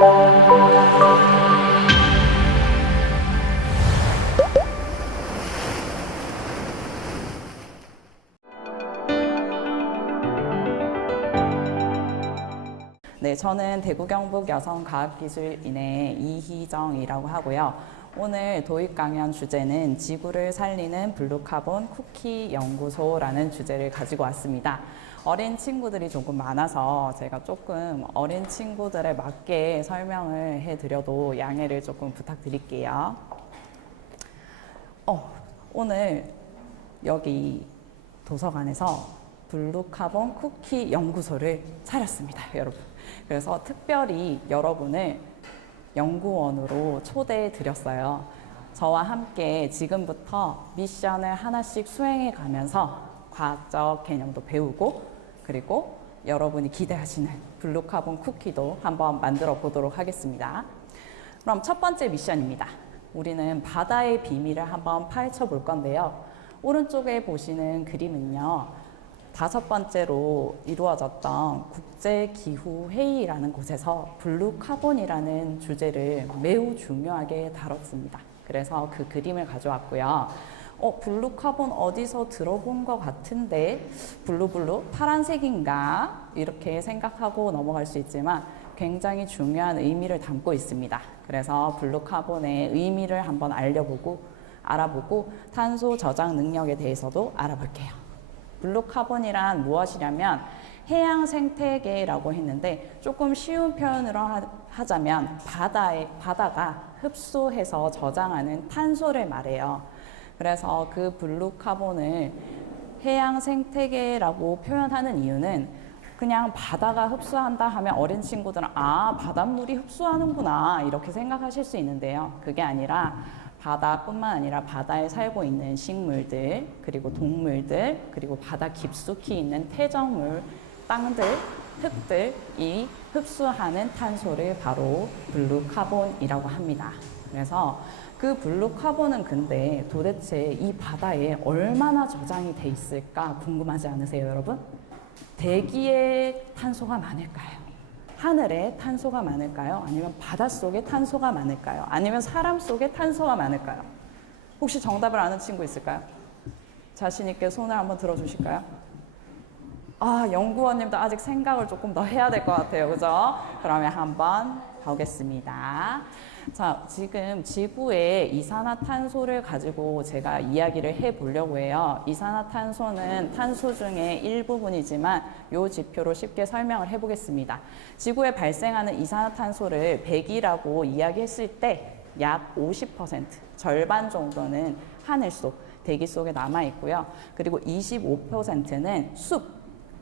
네, 저는 대구 경북 여성과학기술인의 이희정이라고 하고요. 오늘 도입 강연 주제는 지구를 살리는 블루카본 쿠키 연구소라는 주제를 가지고 왔습니다. 어린 친구들이 조금 많아서 제가 조금 어린 친구들에 맞게 설명을 해드려도 양해를 조금 부탁드릴게요. 오늘 여기 도서관에서 블루카본 쿠키 연구소를 차렸습니다, 여러분. 그래서 특별히 여러분을 연구원으로 초대해 드렸어요. 저와 함께 지금부터 미션을 하나씩 수행해 가면서 과학적 개념도 배우고, 그리고 여러분이 기대하시는 블루카본 쿠키도 한번 만들어 보도록 하겠습니다. 그럼 첫 번째 미션입니다. 우리는 바다의 비밀을 한번 파헤쳐 볼 건데요. 오른쪽에 보시는 그림은요, 5번째로 이루어졌던 국제기후회의라는 곳에서 블루카본이라는 주제를 매우 중요하게 다뤘습니다. 그래서 그 그림을 가져왔고요. 블루카본 어디서 들어본 것 같은데, 블루블루 파란색인가? 이렇게 생각하고 넘어갈 수 있지만 굉장히 중요한 의미를 담고 있습니다. 그래서 블루카본의 의미를 한번 알아보고 탄소 저장 능력에 대해서도 알아볼게요. 블루카본이란 무엇이냐면 해양 생태계라고 했는데, 조금 쉬운 표현으로 하자면 바다가 흡수해서 저장하는 탄소를 말해요. 그래서 그 블루카본을 해양 생태계라고 표현하는 이유는, 그냥 바다가 흡수한다 하면 어린 친구들은 바닷물이 흡수하는구나 이렇게 생각하실 수 있는데요. 그게 아니라 바다뿐만 아니라 바다에 살고 있는 식물들, 그리고 동물들, 그리고 바다 깊숙이 있는 퇴적물, 땅들, 흙들이 흡수하는 탄소를 바로 블루카본이라고 합니다. 그래서 그 블루카본은 근데 도대체 이 바다에 얼마나 저장이 돼 있을까 궁금하지 않으세요, 여러분? 대기에 탄소가 많을까요? 하늘에 탄소가 많을까요? 아니면 바닷속에 탄소가 많을까요? 아니면 사람 속에 탄소가 많을까요? 혹시 정답을 아는 친구 있을까요? 자신 있게 손을 한번 들어주실까요? 연구원님도 아직 생각을 조금 더 해야 될 것 같아요. 그죠? 그러면 한번 보겠습니다. 자, 지금 지구의 이산화탄소를 가지고 제가 이야기를 해보려고 해요. 이산화탄소는 탄소 중에 일부분이지만 이 지표로 쉽게 설명을 해보겠습니다. 지구에 발생하는 이산화탄소를 100이라고 이야기했을 때 약 50%, 절반 정도는 하늘 속, 대기 속에 남아있고요. 그리고 25%는 숲,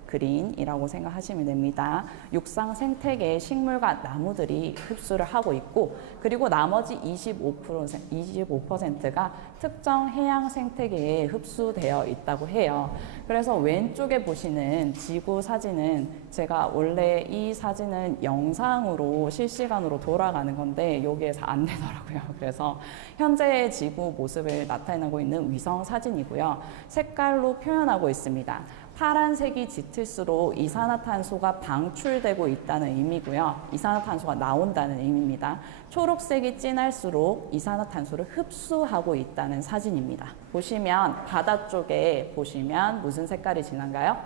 그린이라고 생각하시면 됩니다. 육상 생태계의 식물과 나무들이 흡수를 하고 있고, 그리고 나머지 25%가 특정 해양 생태계에 흡수되어 있다고 해요. 그래서 왼쪽에 보시는 지구 사진은, 제가 원래 이 사진은 영상으로 실시간으로 돌아가는 건데 여기에서 안 되더라고요. 그래서 현재의 지구 모습을 나타내고 있는 위성 사진이고요. 색깔로 표현하고 있습니다. 파란색이 짙을수록 이산화탄소가 방출되고 있다는 의미고요. 이산화탄소가 나온다는 의미입니다. 초록색이 진할수록 이산화탄소를 흡수하고 있다는 사진입니다. 보시면 바다 쪽에 보시면 무슨 색깔이 진한가요?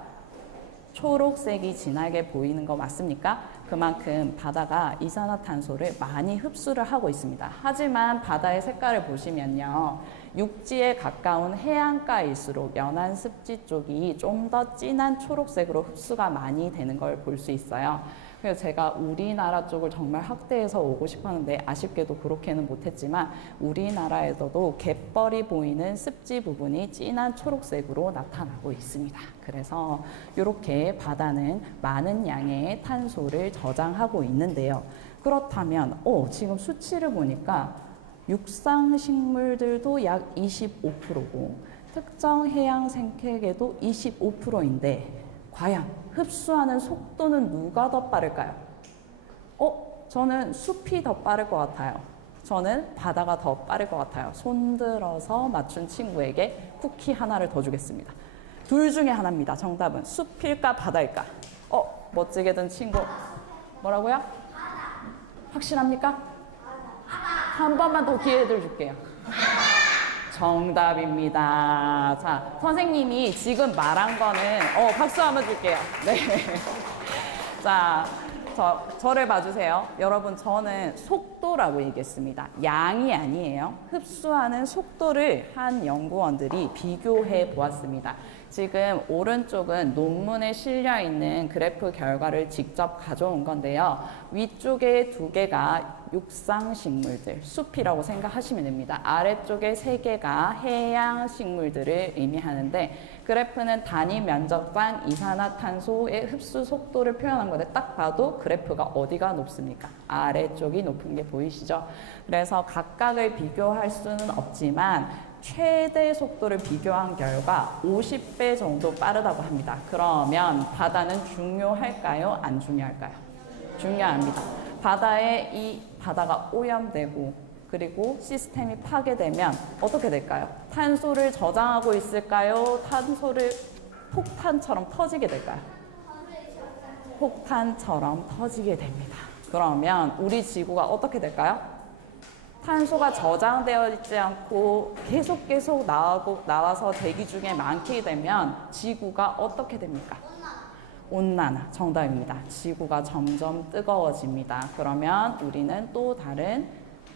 초록색이 진하게 보이는 거 맞습니까? 그만큼 바다가 이산화탄소를 많이 흡수를 하고 있습니다. 하지만 바다의 색깔을 보시면요, 육지에 가까운 해안가일수록 연안 습지 쪽이 좀 더 진한 초록색으로 흡수가 많이 되는 걸 볼 수 있어요. 그래서 제가 우리나라 쪽을 정말 확대해서 오고 싶었는데 아쉽게도 그렇게는 못했지만, 우리나라에서도 갯벌이 보이는 습지 부분이 진한 초록색으로 나타나고 있습니다. 그래서 이렇게 바다는 많은 양의 탄소를 저장하고 있는데요. 그렇다면 지금 수치를 보니까 육상 식물들도 약 25%고 특정 해양 생태계도 25%인데 과연 흡수하는 속도는 누가 더 빠를까요? 저는 숲이 더 빠를 것 같아요. 저는 바다가 더 빠를 것 같아요. 손들어서 맞춘 친구에게 쿠키 하나를 더 주겠습니다. 둘 중에 하나입니다. 정답은 숲일까 바다일까? 멋지게 든 친구. 뭐라고요? 확실합니까? 한 번만 더 기회를 줄게요. 정답입니다. 자, 선생님이 지금 말한 거는, 박수 한번 줄게요. 네. 자, 저를 봐주세요. 여러분, 저는 속도라고 얘기했습니다. 양이 아니에요. 흡수하는 속도를 한 연구원들이 비교해 보았습니다. 지금 오른쪽은 논문에 실려 있는 그래프 결과를 직접 가져온 건데요. 위쪽에 2개가 육상식물들, 숲이라고 생각하시면 됩니다. 아래쪽에 3개가 해양식물들을 의미하는데 그래프는 단위 면적당 이산화탄소의 흡수 속도를 표현한 건데 딱 봐도 그래프가 어디가 높습니까? 아래쪽이 높은 게 보이시죠? 그래서 각각을 비교할 수는 없지만 최대 속도를 비교한 결과 50배 정도 빠르다고 합니다. 그러면 바다는 중요할까요? 안 중요할까요? 중요합니다. 바다가 오염되고 그리고 시스템이 파괴되면 어떻게 될까요? 탄소를 저장하고 있을까요? 탄소를 폭탄처럼 터지게 될까요? 폭탄처럼 터지게 됩니다. 그러면 우리 지구가 어떻게 될까요? 탄소가 저장되어 있지 않고 계속 나와서 대기 중에 많게 되면 지구가 어떻게 됩니까? 온난화. 정답입니다. 지구가 점점 뜨거워집니다. 그러면 우리는 또 다른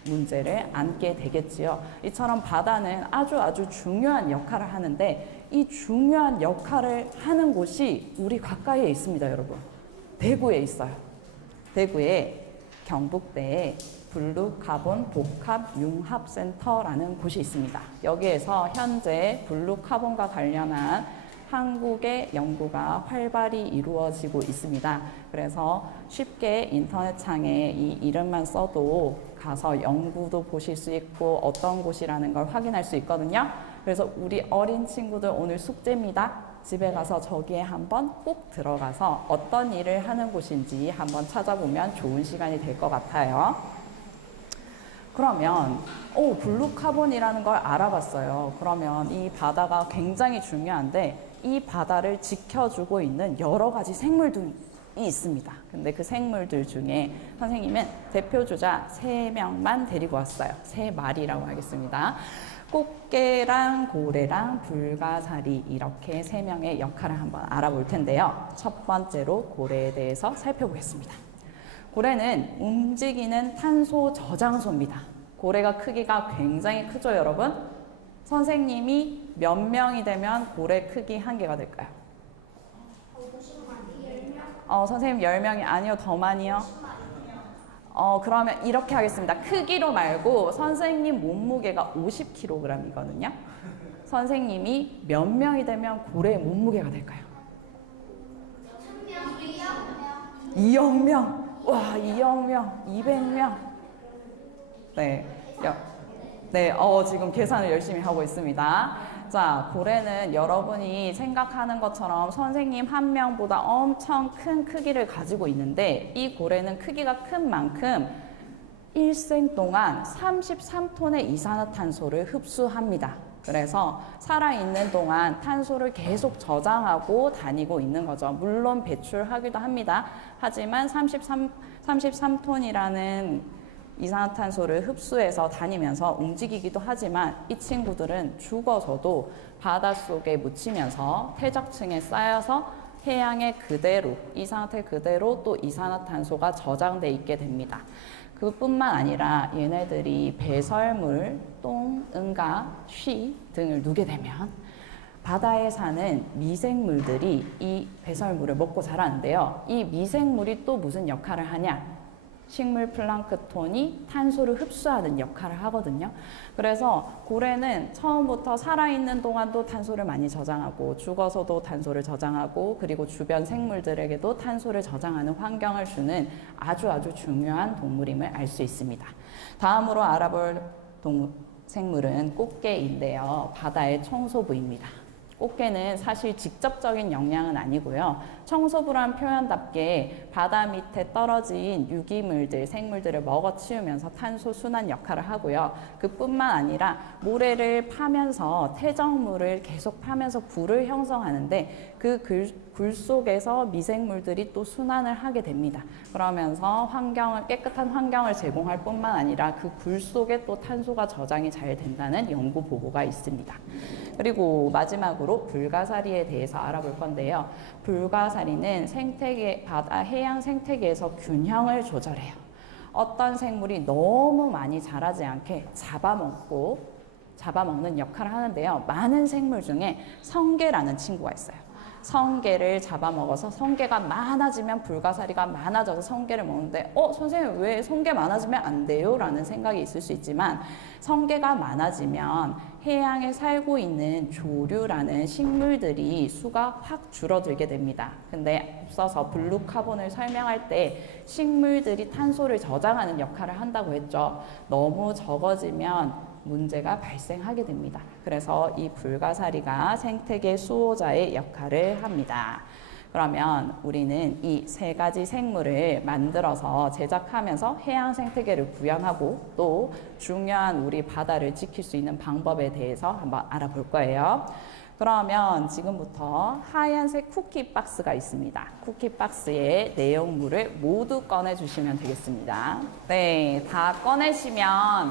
문제를 안게 되겠지요. 이처럼 바다는 아주 중요한 역할을 하는데 이 중요한 역할을 하는 곳이 우리 가까이에 있습니다, 여러분. 대구에 있어요. 대구에 경북대에 블루카본 복합융합센터라는 곳이 있습니다. 여기에서 현재 블루카본과 관련한 한국의 연구가 활발히 이루어지고 있습니다. 그래서 쉽게 인터넷창에 이 이름만 써도 가서 연구도 보실 수 있고 어떤 곳이라는 걸 확인할 수 있거든요. 그래서 우리 어린 친구들 오늘 숙제입니다. 집에 가서 저기에 한번 꼭 들어가서 어떤 일을 하는 곳인지 한번 찾아보면 좋은 시간이 될 것 같아요. 그러면 블루카본이라는 걸 알아봤어요. 그러면 이 바다가 굉장히 중요한데 이 바다를 지켜주고 있는 여러 가지 생물들이 있습니다. 근데 그 생물들 중에 선생님은 대표주자 3명만 데리고 왔어요. 3마리라고 하겠습니다. 꽃게랑 고래랑 불가사리 이렇게 3명의 역할을 한번 알아볼 텐데요. 첫 번째로 고래에 대해서 살펴보겠습니다. 고래는 움직이는 탄소 저장소입니다. 고래가 크기가 굉장히 크죠, 여러분? 선생님이 몇 명이 되면 고래 크기 1개가 될까요? 선생님 10명이 아니요, 더 많이요? 그러면 이렇게 하겠습니다. 크기로 말고 선생님 몸무게가 50kg이거든요. 선생님이 몇 명이 되면 고래의 몸무게가 될까요? 2억 명. 와, 2억 명, 200명. 네. 지금 계산을 열심히 하고 있습니다. 자, 고래는 여러분이 생각하는 것처럼 선생님 한 명보다 엄청 큰 크기를 가지고 있는데 이 고래는 크기가 큰 만큼 일생 동안 33톤의 이산화탄소를 흡수합니다. 그래서 살아있는 동안 탄소를 계속 저장하고 다니고 있는 거죠. 물론 배출하기도 합니다. 하지만 33톤이라는 이산화탄소를 흡수해서 다니면서 움직이기도 하지만 이 친구들은 죽어서도 바닷속에 묻히면서 퇴적층에 쌓여서 해양에 그대로 이 상태 그대로 또 이산화탄소가 저장돼 있게 됩니다. 그뿐만 아니라 얘네들이 배설물, 똥, 응가, 쉬 등을 누게 되면 바다에 사는 미생물들이 이 배설물을 먹고 자라는데요. 이 미생물이 또 무슨 역할을 하냐? 식물 플랑크톤이 탄소를 흡수하는 역할을 하거든요. 그래서 고래는 처음부터 살아있는 동안도 탄소를 많이 저장하고 죽어서도 탄소를 저장하고 그리고 주변 생물들에게도 탄소를 저장하는 환경을 주는 아주 중요한 동물임을 알 수 있습니다. 다음으로 알아볼 생물은 꽃게인데요. 바다의 청소부입니다. 꽃게는 사실 직접적인 영양은 아니고요. 청소부란 표현답게 바다 밑에 떨어진 유기물들, 생물들을 먹어치우면서 탄소 순환 역할을 하고요. 그뿐만 아니라 모래를 파면서 퇴적물을 계속 파면서 불을 형성하는데 그 굴 속에서 미생물들이 또 순환을 하게 됩니다. 그러면서 깨끗한 환경을 제공할 뿐만 아니라 그 굴 속에 또 탄소가 저장이 잘 된다는 연구 보고가 있습니다. 그리고 마지막으로 불가사리에 대해서 알아볼 건데요. 불가사리는 해양 생태계에서 균형을 조절해요. 어떤 생물이 너무 많이 자라지 않게 잡아먹는 역할을 하는데요. 많은 생물 중에 성게라는 친구가 있어요. 성게를 잡아먹어서 성게가 많아지면 불가사리가 많아져서 성게를 먹는데 선생님 왜 성게 많아지면 안 돼요? 라는 생각이 있을 수 있지만 성게가 많아지면 해양에 살고 있는 조류라는 식물들이 수가 확 줄어들게 됩니다. 근데 앞서서 블루카본을 설명할 때 식물들이 탄소를 저장하는 역할을 한다고 했죠. 너무 적어지면 문제가 발생하게 됩니다. 그래서 이 불가사리가 생태계 수호자의 역할을 합니다. 그러면 우리는 이 세 가지 생물을 만들어서 제작하면서 해양 생태계를 구현하고 또 중요한 우리 바다를 지킬 수 있는 방법에 대해서 한번 알아볼 거예요. 그러면 지금부터 하얀색 쿠키 박스가 있습니다. 쿠키 박스의 내용물을 모두 꺼내주시면 되겠습니다. 네, 다 꺼내시면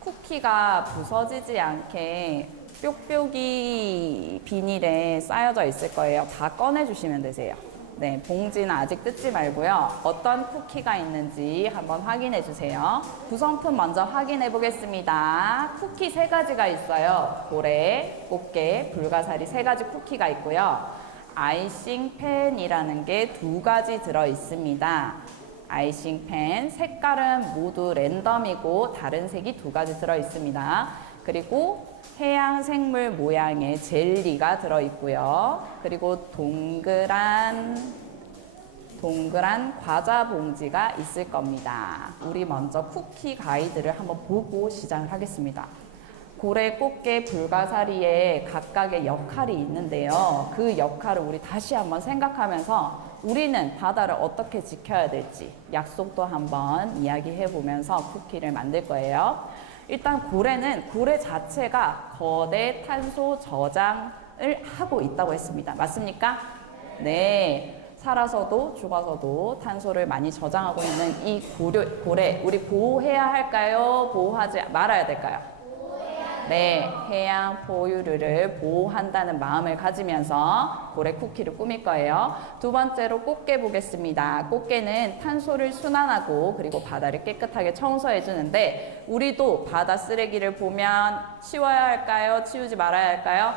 쿠키가 부서지지 않게 뾱뾱이 비닐에 쌓여져 있을 거예요. 다 꺼내주시면 되세요. 네, 봉지는 아직 뜯지 말고요. 어떤 쿠키가 있는지 한번 확인해 주세요. 구성품 먼저 확인해 보겠습니다. 쿠키 3가지가 있어요. 고래, 꽃게, 불가사리 3가지 쿠키가 있고요. 아이싱 펜이라는 게 2가지 들어 있습니다. 아이싱 펜, 색깔은 모두 랜덤이고 다른 색이 2가지 들어 있습니다. 그리고 해양 생물 모양의 젤리가 들어 있고요. 그리고 동그란 과자 봉지가 있을 겁니다. 우리 먼저 쿠키 가이드를 한번 보고 시작을 하겠습니다. 고래, 꽃게, 불가사리에 각각의 역할이 있는데요. 그 역할을 우리 다시 한번 생각하면서 우리는 바다를 어떻게 지켜야 될지 약속도 한번 이야기해 보면서 쿠키를 만들 거예요. 일단 고래 자체가 거대 탄소 저장을 하고 있다고 했습니다. 맞습니까? 네. 살아서도 죽어서도 탄소를 많이 저장하고 있는 이 고래, 우리 보호해야 할까요? 보호하지 말아야 될까요? 네, 해양 포유류를 보호한다는 마음을 가지면서 고래 쿠키를 꾸밀 거예요. 2번째로 꽃게 보겠습니다. 꽃게는 탄소를 순환하고 그리고 바다를 깨끗하게 청소해 주는데 우리도 바다 쓰레기를 보면 치워야 할까요? 치우지 말아야 할까요?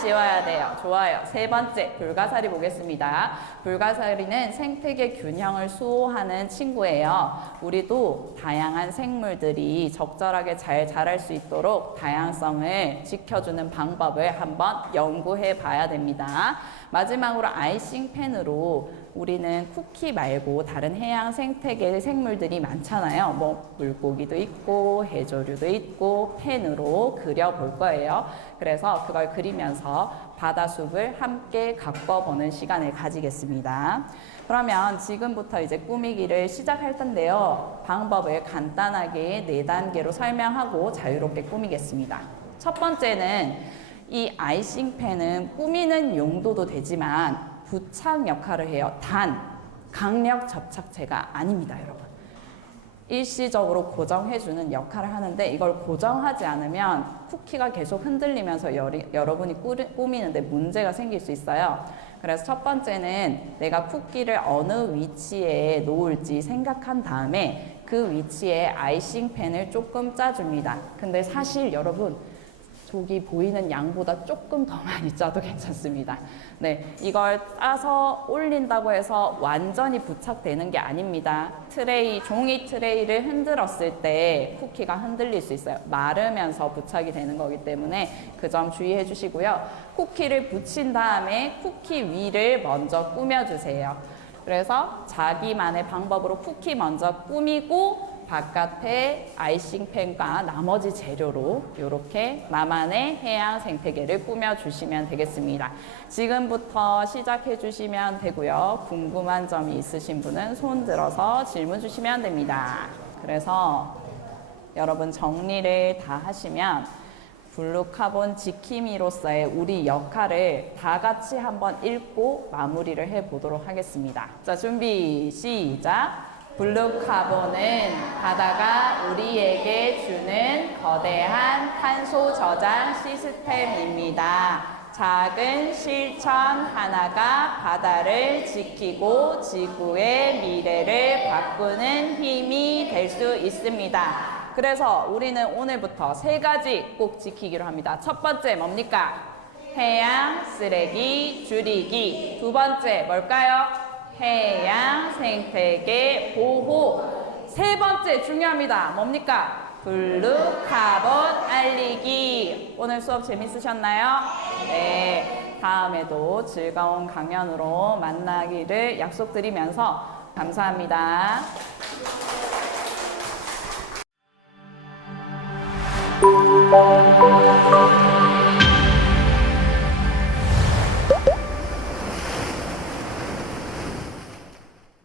치워야 돼요. 좋아요. 3번째, 불가사리 보겠습니다. 불가사리는 생태계 균형을 수호하는 친구예요. 우리도 다양한 생물들이 적절하게 잘 자랄 수 있도록 다양성을 지켜주는 방법을 한번 연구해 봐야 됩니다. 마지막으로 아이싱 펜으로 우리는 쿠키 말고 다른 해양 생태계 생물들이 많잖아요. 뭐 물고기도 있고 해조류도 있고 펜으로 그려볼 거예요. 그래서 그걸 그리면서 바다숲을 함께 가꿔보는 시간을 가지겠습니다. 그러면 지금부터 이제 꾸미기를 시작할 텐데요. 방법을 간단하게 4단계로 설명하고 자유롭게 꾸미겠습니다. 첫 번째는 이 아이싱 펜은 꾸미는 용도도 되지만 부착 역할을 해요. 단, 강력 접착제가 아닙니다, 여러분. 일시적으로 고정해주는 역할을 하는데 이걸 고정하지 않으면 쿠키가 계속 흔들리면서 여러분이 꾸미는데 문제가 생길 수 있어요. 그래서 첫 번째는 내가 쿠키를 어느 위치에 놓을지 생각한 다음에 그 위치에 아이싱 펜을 조금 짜줍니다. 근데 사실 여러분 저기 보이는 양보다 조금 더 많이 짜도 괜찮습니다. 네, 이걸 짜서 올린다고 해서 완전히 부착되는 게 아닙니다. 종이 트레이를 흔들었을 때 쿠키가 흔들릴 수 있어요. 마르면서 부착이 되는 거기 때문에 그 점 주의해 주시고요. 쿠키를 붙인 다음에 쿠키 위를 먼저 꾸며주세요. 그래서 자기만의 방법으로 쿠키 먼저 꾸미고 바깥에 아이싱펜과 나머지 재료로 이렇게 나만의 해양 생태계를 꾸며주시면 되겠습니다. 지금부터 시작해 주시면 되고요. 궁금한 점이 있으신 분은 손 들어서 질문 주시면 됩니다. 그래서 여러분 정리를 다 하시면 블루카본 지킴이로서의 우리 역할을 다 같이 한번 읽고 마무리를 해보도록 하겠습니다. 자, 준비, 시작! 블루카본은 바다가 우리에게 주는 거대한 탄소 저장 시스템입니다. 작은 실천 하나가 바다를 지키고 지구의 미래를 바꾸는 힘이 될 수 있습니다. 그래서 우리는 오늘부터 3가지 꼭 지키기로 합니다. 첫 번째 뭡니까? 해양 쓰레기 줄이기. 두 번째 뭘까요? 해양 생태계 보호. 세 번째 중요합니다. 뭡니까? 블루카본 알리기. 오늘 수업 재밌으셨나요? 네. 다음에도 즐거운 강연으로 만나기를 약속드리면서 감사합니다.